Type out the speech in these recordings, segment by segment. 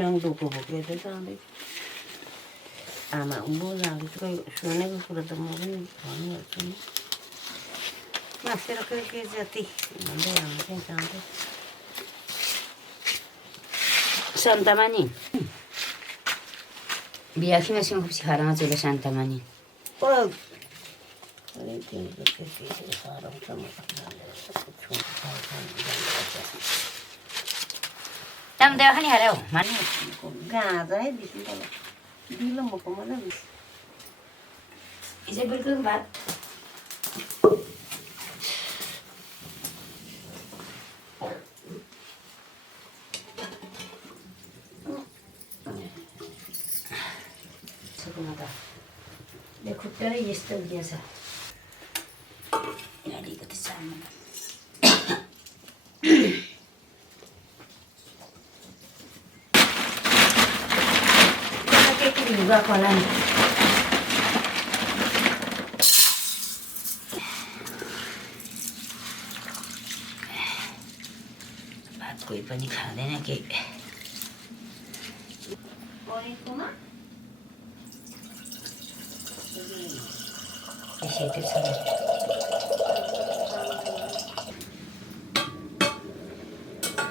नङदुको बोकेर जाँदै आमा उँभो जाँदै सुनेको कुरा त म पनि भनिहाल्छु नि मासेर के जति भन्दै हामी चाहिँ जाँदै Santamani. Viajime si un siharan aja le Santamani. Oh, Tam deo hani harau, mani. gaza है दिसुँ त दिलो मको मलाई Ise बिल्कुल बात. Sebenarnya, dekut dari yestel biasa. Jadi kita sama. Kita juga kolan. भात कोही पनि खाँदैन के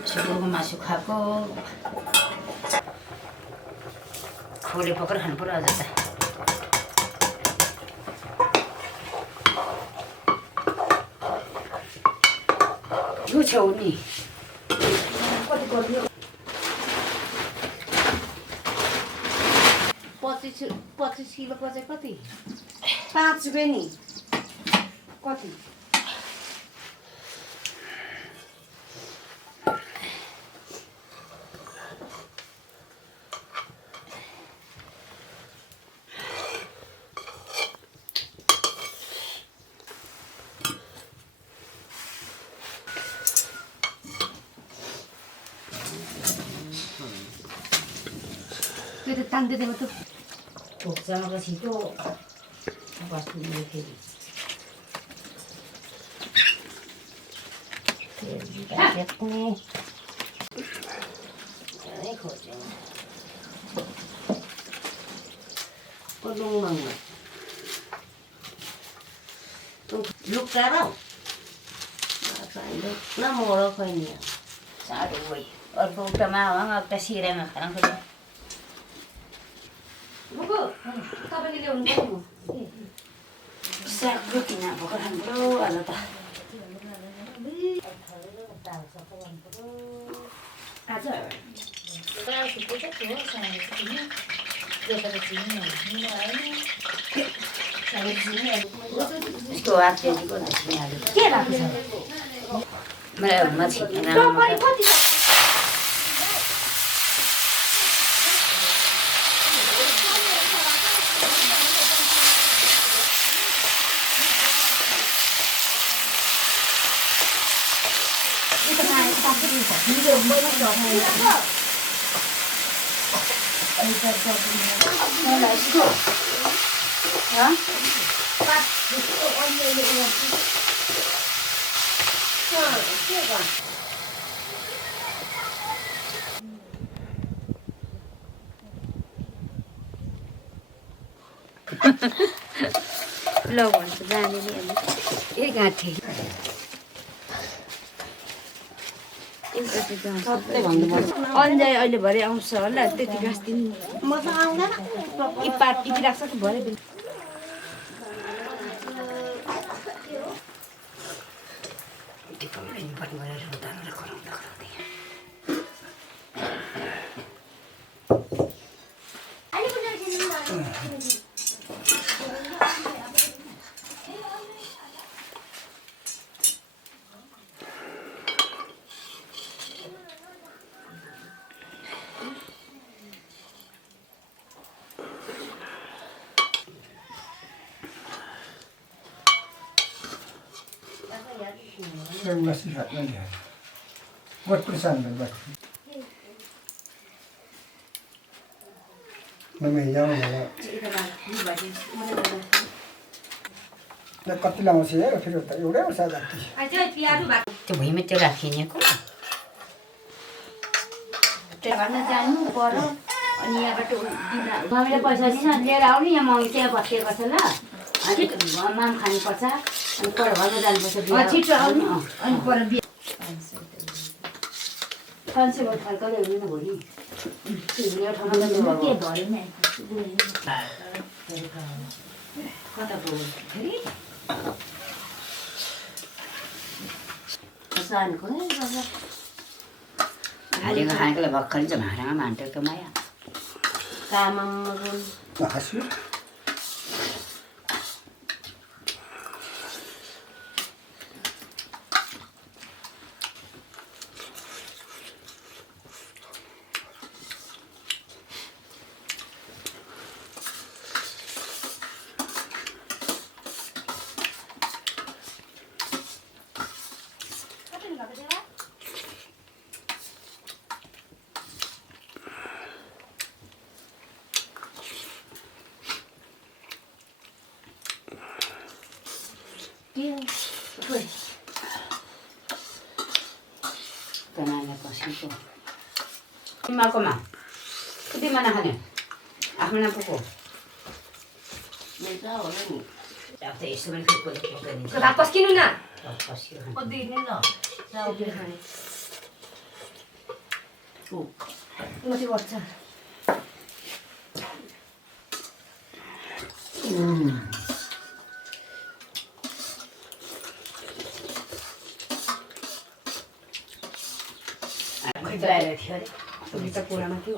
सुँगुरको मासु खाएको खोले पक्रेर खानु पर्यो आज त यो छेउ नि कति गर्यो 25 किलोको चाहिँ कति 5 रुपैयाँ नि कति त्यो त तान्दै देऊ त भोकसँग छिटो बस्नु फेरि lukar đâu nó mồ đâu phải nhiều sao đủ vậy ở phố tầm nào mà ta xì ra mà khả năng thôi तपाईँले ल्याउनु साग रोटी न भर्खर खानु पर्यो आज त यसको हात फेरिको के भएको छ मेरो माछी ल भन्छ जाने नि ए गाँठी अन्जय अहिले भरे आउँछ होला त्यति घाँस दिनु मसँग आउँदैन यी पात टिपिराख्छ कि भरे Yang masih hatnya dia. Buat perusahaan buat. Namanya yang mana? Nak kati lama sih ya, फिर होता है उड़े और साथ आती है. त्यो भुइँमा त्यो राखिने को घरमा जानु पर्यो अनि यहाँबाट मम्मीले पैसा दिन्छ लिएर आउने यहाँ मम्मी त्यहाँ बसेको छ ल अनि घरमा खानुपर्छ अनि पर घरमा जानुपर्छ छिटो आउनु अनि पर 500 भयो फर्काले हुने न भोलि यो ठाउँमा के भर्यो नि कता गयो फेरि सानको नि हालेको खानेकोलाई भर्खरै चाहिँ भाँडामा भान्टेको माया काममा हाँस्यो बनाएर बसेको तिमीकोमा कतिमा नखाने आफ्नो नामको मेरो होला नि अब त यसो पनि पस्किनु न पस्यो दिनु न चाउबिर खाने माथि गर्छ बाहिर थियो अरे त पुरामा थियो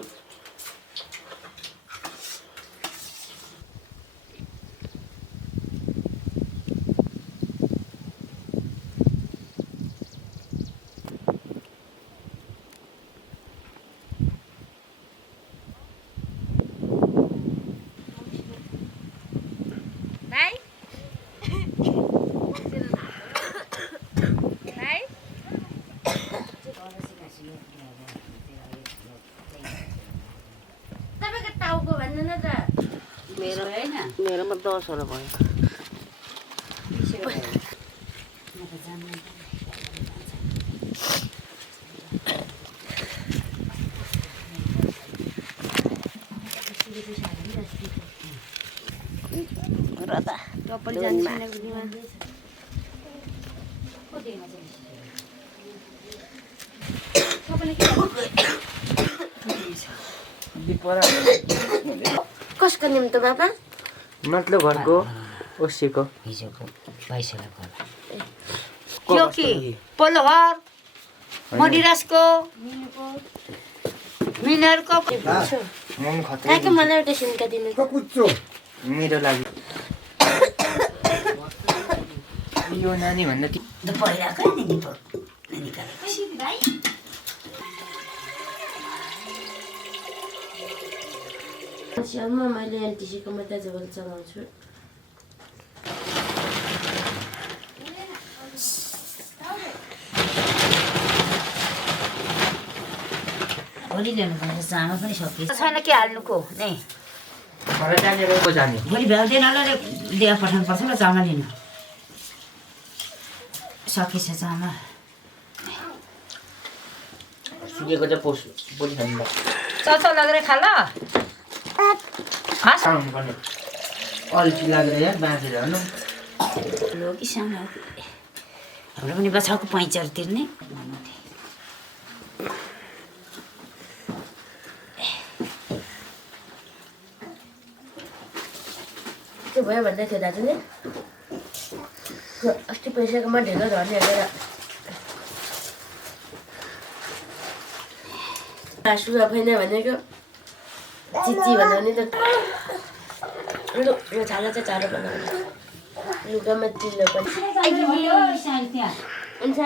मेरोमा 10 वटा भयो कसको निम्तो बाबा मतलब घरको ओसीको हिजोको 22 वटा त्यो कि पल्लो घर मडिरासको मिनरको मम्मी खतरा काकी मलाई एउटा सिन्का दिनु कुच्चो मेरो लागि यो नानी भन्दा कि पहिलाकै नि निकालेको स्यालमा मैले एनटिसीको मात्रै जगल चलाउँछु भोलि ल्याउनुपर्छ चामल पनि सकियो छैन के हाल्नुको नै घर जाने को जाने भोलि भ्याउँदैनलाई दिया पठाउनु पर्छ ल चामल लिनु सकेछ चामल सुकेको चाहिँ पोली खानु चल्छ लगेर खा ल खानु पर्ने अल्छी लागेर यार बाँचेर हेर्नु लो कि सानो हाम्रो पनि बछाउको पैँचाहरू तिर्ने के भयो भन्दै थियो दाजुले अस्ति पैसाकोमा ढेलो झर्ने हेरेर सासु आफैन भनेको चिची भन्दा नि त लु यो छाला चाहिँ चारो बनाउनु लुगामा चिल्लो पनि हुन्छ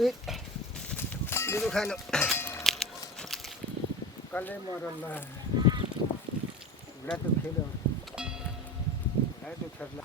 लुरु खानु कसले मरल्ला घुँडा दुखेर घुँडा दुखेरला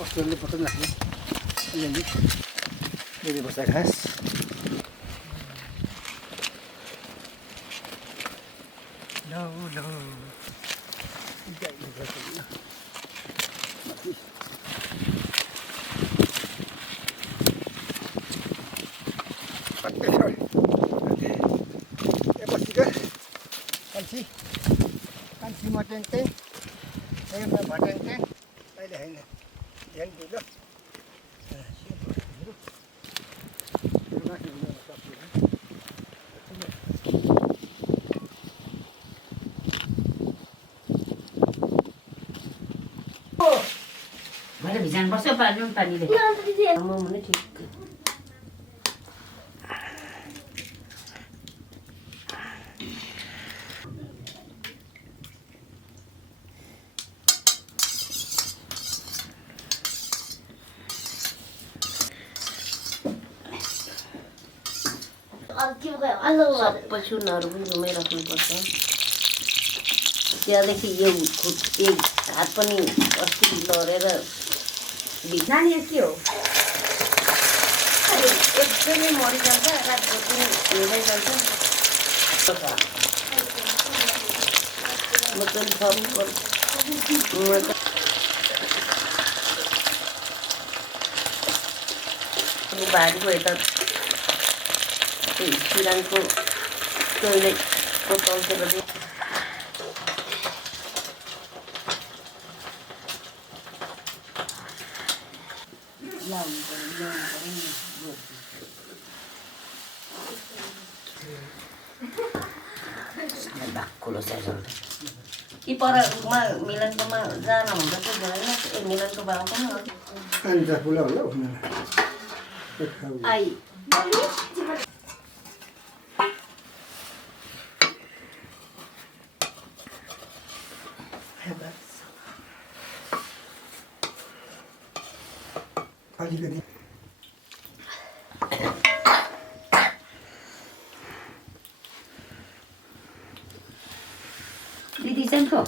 बस्नुले बटन राख्ने अलिअलि बेबी बस्दा घाँस कान्छी मटेङ अहिले होइन ध्यान दिनु भएर भिजाउनुपर्छ पानीले म भने ठिक सबै सुनहरू पनि रुमै राख्नुपर्छ त्यहाँदेखि यो एक हात पनि अस्ति लडेर नानी के हो एकदमै मरिजान्छ रातभर पनि हेर्दै जान्छ म पनि भारीको यता सिराङको टोइलेटको तल्सेर बाक्लो चाहिँ कि परमा मिलनकोमा जान हुँदा चाहिँ गएन मिलनको बाबा पनि अन्त फुला होला आई अलिकति दिदी चाहिँ को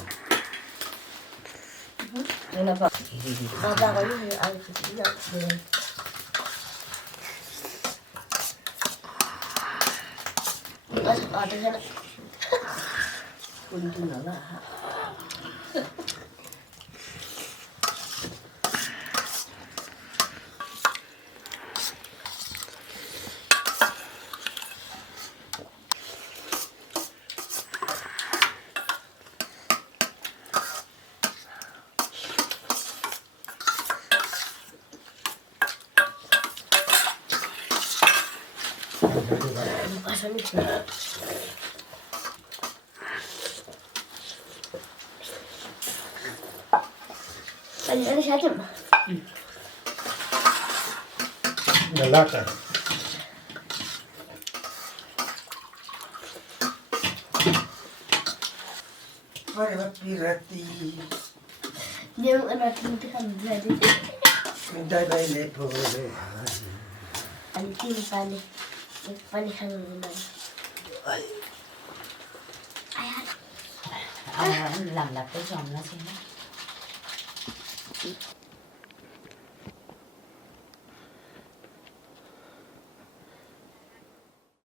Ani siya lata pirati dia anak itu kan jadi mintai bai le pore anti panik kan memang làm cái giòn nó xem